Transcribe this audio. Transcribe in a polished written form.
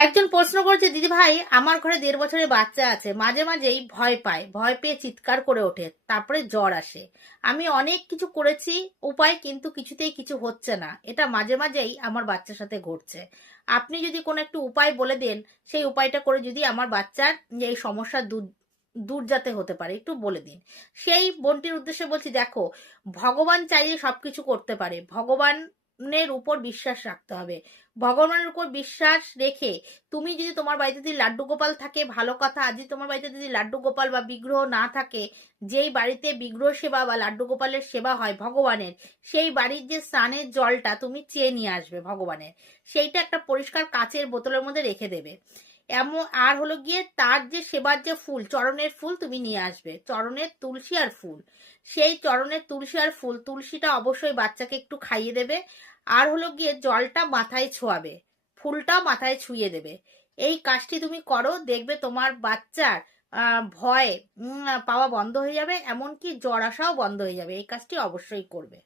একজন প্রশ্ন করেছে, দিদি ভাই আমার ঘরে 1.5 বছরের বাচ্চা আছে, মাঝে মাঝেই ভয় পায়, ভয় পেয়ে চিৎকার করে ওঠে, তারপরে জ্বর আসে। আমি অনেক কিছু করেছি উপায়, কিন্তু কিছুতেই কিছু হচ্ছে না, এটা মাঝে মাঝেই আমার বাচ্চার সাথে ঘটছে। আপনি যদি কোনো একটু উপায় বলে দেন, সেই উপায়টা করে যদি আমার বাচ্চার যে এই সমস্যা দূর দূর যাতে হতে পারে একটু বলে দিন। সেই বোনটির উদ্দেশ্যে বলছি, দেখো, ভগবান চাইলে সবকিছু করতে পারে, ভগবানের উপর বিশ্বাস রাখতে হবে। ভগবানের উপর বিশ্বাস রেখে তুমি যদি তোমার বাড়িতে যদি লাড্ডু গোপাল থাকে ভালো কথা, আজ যদি তোমার বাড়িতে যদি লাড্ডু গোপাল বা বিগ্রহ না থাকে, যেই বাড়িতে বিগ্রহ সেবা বা লাড্ডু গোপালের সেবা হয় ভগবানের, সেই বাড়ির যে স্নানের জলটা তুমি চেয়ে নিয়ে আসবে ভগবানের, সেইটা একটা পরিষ্কার কাচের বোতলের মধ্যে রেখে দেবে। এমন আর হলো গিয়ে তার যে সেবার যে ফুল, চরণের ফুল তুমি নিয়ে আসবে, চরণের তুলসী আর ফুল, সেই চরণের তুলসী আর ফুল, তুলসীটা অবশ্যই বাচ্চাকে একটু খাইয়ে দেবে। আর হলো গিয়ে জলটা মাথায় ছোঁয়াবে, ফুলটা মাথায় ছুঁয়ে দেবে। এই কাজটি তুমি করো, দেখবে তোমার বাচ্চার ভয় পাওয়া বন্ধ হয়ে যাবে, এমনকি জ্বর আসাও বন্ধ হয়ে যাবে। এই কাজটি অবশ্যই করবে।